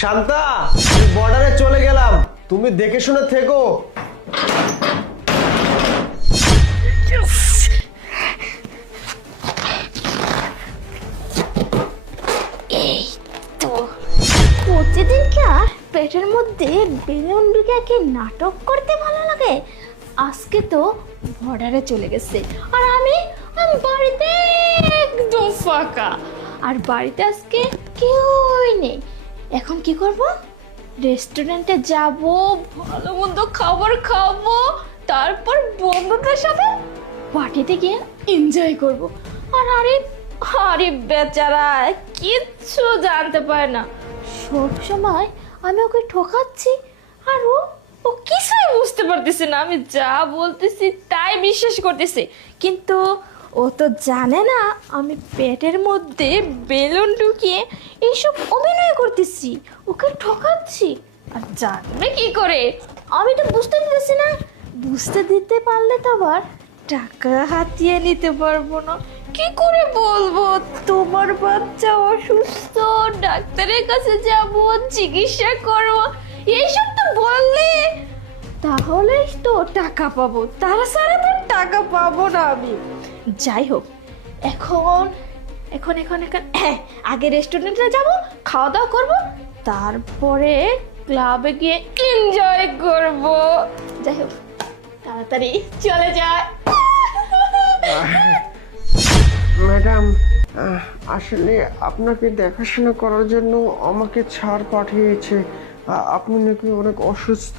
শান্তা, আমি বর্ডারে চলে গেলাম, তুমি দেখে শুনে থেকো। এই তো প্রতিদিনকার পেটের মধ্যে বেলুন ঢুকে কি নাটক করতে ভালো লাগে। আজকে তো বর্ডারে চলে গেছে আর আমি বাড়িতে একদম ফাঁকা। আর বাড়িতে আজকে কেউই নেই। এখন কি করব? রেস্টুরেন্টে যাব, ভালো মন্দ খাবার খাবো, তারপর বন্ধুদের সাথে পার্টিতে গিয়ে এনজয় করব। আর আরে আরে বেচারা কিচ্ছু জানতে পারে না। সব সময় আমি ওকে ঠকাচ্ছি আর ও কিছুই বুঝতে পারতেছে না। আমি যা বলতেছি তাই বিশ্বাস করতেছে, কিন্তু ও তো জানে না আমি পেটের মধ্যে বেলুন ঢুকিয়ে এইসব অভিনয় করতেছি, ওকে ঠকাচ্ছি। আর জানবে কি করে? আমি তো বুঝতে দিতেছি না। বুঝতে দিতে পারলে তো আবার টাকা হাতিয়ে নিতে পারবো না। কি করে বলবো তোমার বাচ্চা অসুস্থ, ডাক্তারের কাছে যাব, চিকিৎসা করবো, এইসব তো বললে তাহলেই তো টাকা পাবো, তাছাড়া তো টাকা পাবো না আমি। যাই হোক, এখন এখন এখন এখন আগে রেস্টুরেন্টে যাব, খাওয়া দাওয়া করবো, তারপরে ক্লাবে গিয়ে এনজয় করব। যাই হোক, তাড়াতাড়ি চলে যায়। ম্যাডাম, আসলে আপনাকে দেখাশোনা করার জন্য আমাকে ছাড় পাঠিয়েছে। আপনি নাকি অনেক অসুস্থ,